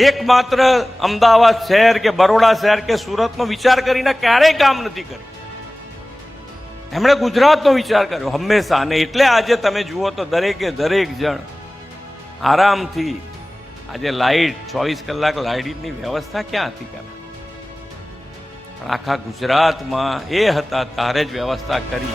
એકમાત્ર અમદાવાદ શહેર કે બરોડા શહેર કે સુરતનો વિચાર કરીને ક્યારેય કામ નથી કર્યું. એમણે ગુજરાતનો વિચાર કર્યો હંમેશા. અને એટલે આજે તમે જુઓ તો દરેક જણ આરામથી આજે લાઇટ 24 કલાક લાઇટની વ્યવસ્થા ક્યાં હતી પહેલા? પણ આખા ગુજરાતમાં એ હતા તારે જ વ્યવસ્થા કરી.